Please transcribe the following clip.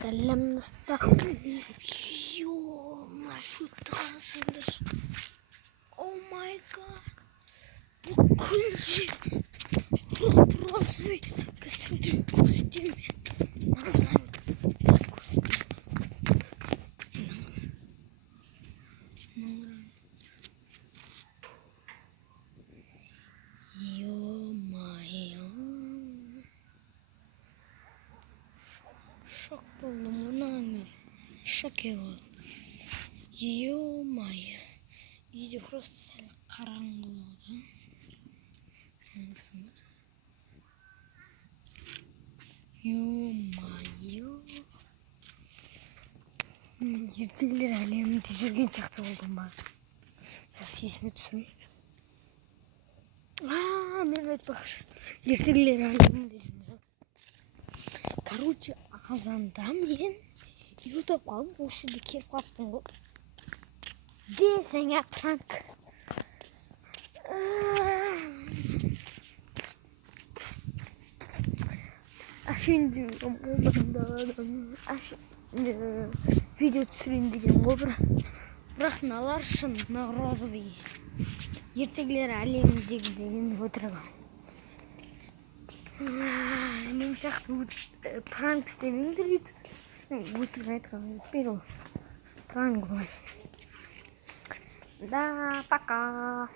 Сәлемнәстә. Шутасыңдыр. Oh my god. Бүкіл жер. Розовый костюм. Шок болдым мұнан. Шок еді. Ё-моё. Үйде просто сәл қараңғы болды. Ё-моё. Ертегілер әлемінде жүрген сияқты болдым ба. Есіме түсірмейді. Мен айтпақшы. Ертегілер әлемінде жүрген. Короче, азанда мен ұйықтап қалып, осы жерге келіп қалыппын ғой. Десеңе пранк. Ашынды видео түсірейін деген ғой, бірақ налар шын, розовый. Ертегілер әлеміндегі деген өтірік. Мен сияқты пранк істемеңдер дейді. Өтірік айтқан өтпейді ғой. Пранк болмасын. Да, пока.